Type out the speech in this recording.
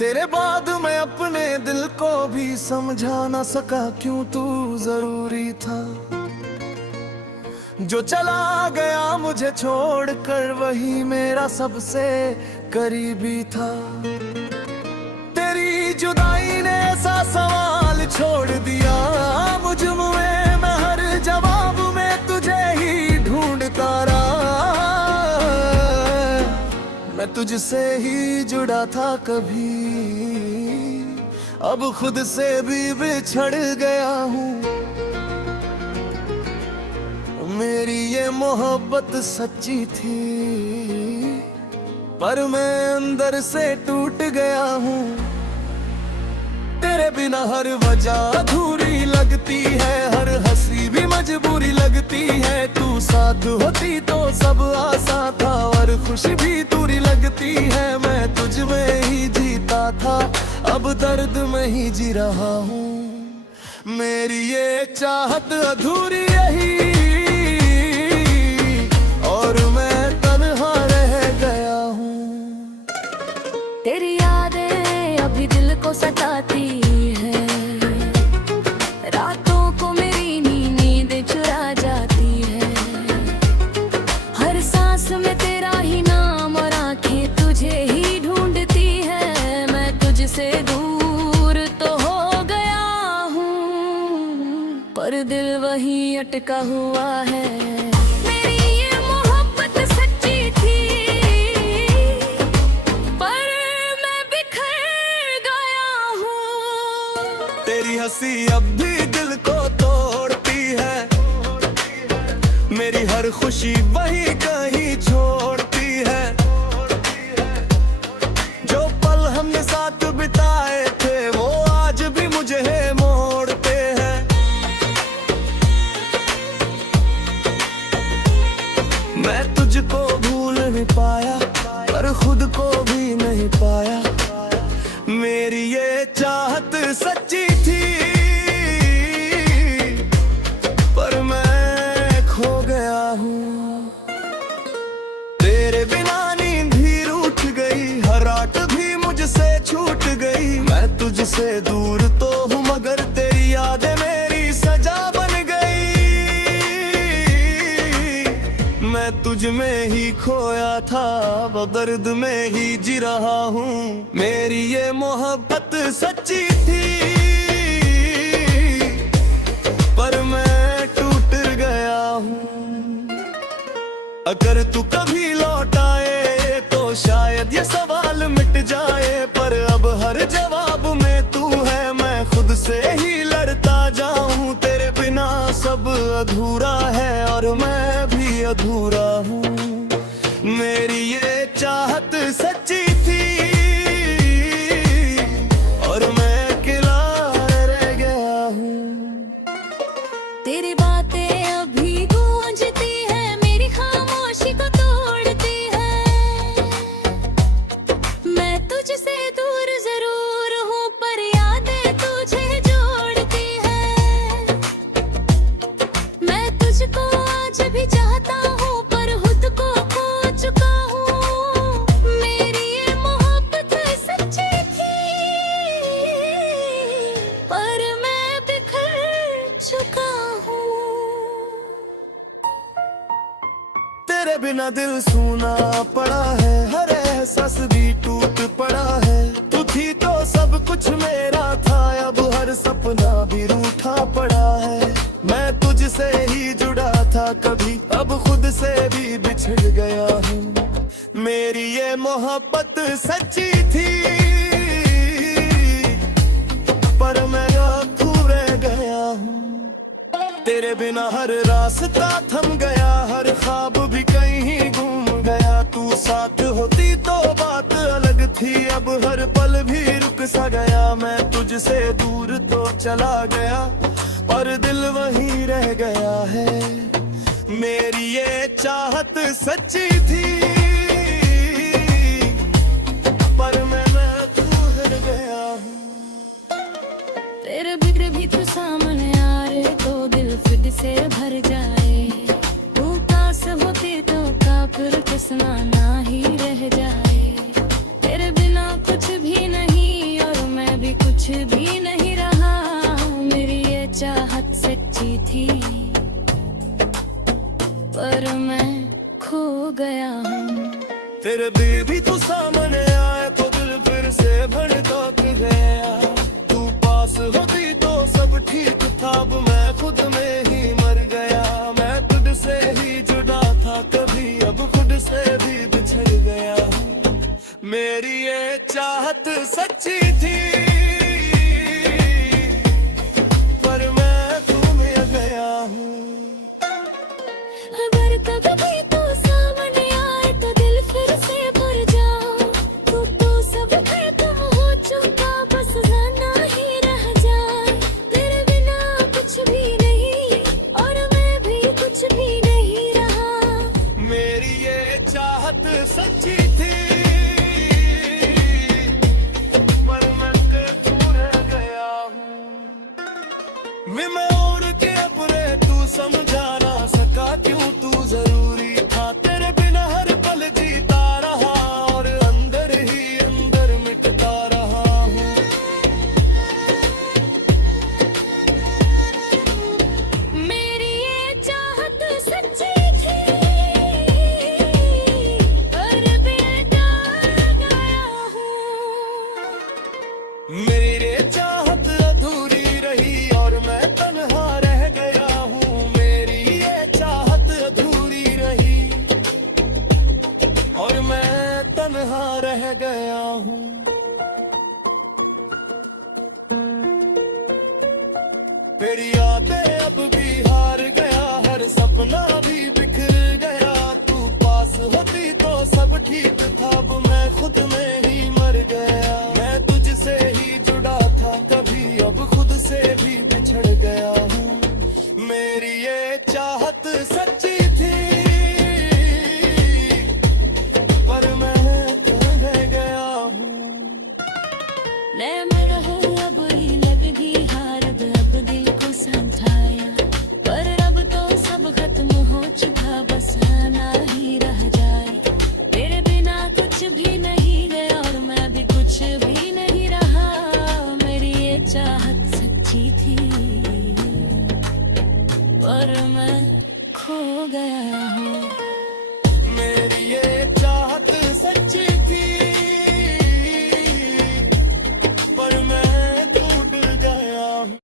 तेरे बाद मैं अपने दिल को भी समझा ना सका, क्यों तू जरूरी था। जो चला गया मुझे छोड़कर वही मेरा सबसे करीबी था। तेरी जुदाई ने ऐसा सवाल छोड़ दिया मुझ में, मैं हर जवाब में तुझे ही ढूंढता रहा। मैं तुझसे ही जुड़ा था कभी, अब खुद से भी बिछड़ गया हूँ। मेरी ये मोहब्बत सच्ची थी, पर मैं अंदर से टूट गया हूँ। तेरे बिना हर वजह अधूरी लगती है, हर हंसी भी मजबूरी लगती है। तू साथ होती तो सब आसान था, और खुशी भी दूरी लगती है। मैं तुझ में ही जीता था, अब दर्द में ही जी रहा हूँ। मेरी ये चाहत अधूरी यही, और मैं तन्हा रह गया हूँ। तेरी यादें अभी दिल को सताती है, रातों को मेरी नींद चुरा जाती है। हर सांस में तेरा ही नाम और आंखें तुझे ही ढूंढती है। मैं तुझसे दूर तो हो गया हूँ, पर दिल वहीं अटका हुआ है। मेरी ये मोहब्बत सच्ची थी, पर मैं बिखर गया हूँ। तेरी हंसी अब भी दिल को तोड़ती है, मेरी हर खुशी वही कहीं छोड़ती है। जो पल हमने साथ बिताए थे वो आज भी मुझे मोड़ते हैं। मैं तुझको भूल नहीं पाया, पर खुद को भी नहीं पाया। मेरी ये चाहत सच्ची थी, पर मैं खो गया हूँ। तेरे बिना नींद भी रूठ गई, हर रात भी मुझसे छूट गई। मैं तुझसे दूर तो हूँ, मगर तेरी यादें मेरी सजा बन गई। मैं तुझ में ही खोया था, अब दर्द में ही जी रहा हूँ। मेरी ये मोहब्बत सच्ची थी, पर मैं टूट गया हूँ। अगर तू कभी लौट आए तो शायद ये सवाल मिट जाए, पर अब हर जवाब में तू है। मैं खुद से ही लड़ता जाऊं, तेरे बिना सब अधूरा है, और मैं भी अधूरा हूँ। मेरी ये चाहत सच्ची थी, और मैं अकेला रह गया हूँ। तेरी बातें अभी गूंजती है, मेरी खामोशी को तोड़ती है। मैं तुझसे दूर जरूर हूँ, पर यादें तुझे जोड़ती है। मैं तुझको आज भी चाहता हूँ, पर खुद को खो चुका हूँ। मेरी ये मोहब्बत सच्ची थी, पर मैं बिखर चुका हूँ। तेरे बिना दिल सूना पड़ा है, हर एहसास भी टूट पड़ा है। तू थी तो सब कुछ मेरा था, अब हर सपना भी रूठा पड़ा है। मैं तुझसे ही जुड़ा था कभी, अब खुद से भी बिछड़ गया हूँ। मेरी ये मोहब्बत सच्ची थी, पर मैं अधूरा रह गया हूँ। तेरे बिना हर रास्ता थम गया, हर ख्वाब भी कहीं गुम गया। तू साथ होती तो बात अलग थी, अब हर पल भी रुक सा गया। मैं तुझसे दूर तो चला गया, पर दिल वहीं रह गया है। मेरी ये चाहत सच्ची थी, पर मैं अधूरा गया हूँ। तेरे बिगड़े भी तो सामने आ रहे, तो दिल फिर से भर जाए। तू पास होती तो काफिर किस्ना ना ही रह जाए। तेरे बिना कुछ भी नहीं भी नहीं रहा। मेरी ये चाहत सच्ची थी, पर मैं खो गया हूँ। तेरे भी तू सामने आए तो दिल फिर से भड़क गया। तू पास होती तो सब ठीक था, अब मैं खुद में ही मर गया। मैं तुझसे ही जुड़ा था कभी, अब खुद से भी बिछड़ गया। मेरी ये चाहत सच्ची थी, पर मैं खो गया हूँ। अगर कभी तू सामने आए तो दिल फिर से भर जाओ। तू तो सब खत्म हो चुका, बस जाना ही रह जाए। तेरे बिना कुछ भी नहीं और मैं भी कुछ भी नहीं रहा। मेरी ये चाहत सच्ची थी, पर मैं खो गया हूँ। मैं और के अपने तू समझा ना सका, क्यों तू जरूरी था। तेरे बिना हर पल जीता रहा और अंदर ही अंदर मिटता रहा हूँ। मेरी ये चाहत सच्ची थी, पर बेकार गया हूँ। मेरी रे चाहत अधूरी रही और मैं तन्हा रह गया हूँ। मेरी ये चाहत अधूरी रही और मैं तन्हा रह गया हूँ। तेरी यादें अब भी हार गया, हर सपना भी बिखर गया। तू पास होती तो सब ठीक था, अब मैं खुद में ही मर गया। मैं तुझसे ही जुड़ा था कभी, अब खुद से भी बिछड़ गया हूँ। मेरी ये चाहत सच्ची थी, पर मैं रह गया हूँ। ले मेरा है अब ही लग गई हार, अब दिल को समझाया। पर अब तो सब खत्म हो चुका, बस आना ही रह जाए। तेरे बिना कुछ भी नहीं गया और मैं भी कुछ भी नहीं रहा। मेरी ये चाहत सच्ची थी, पर मैं खो गया हूँ।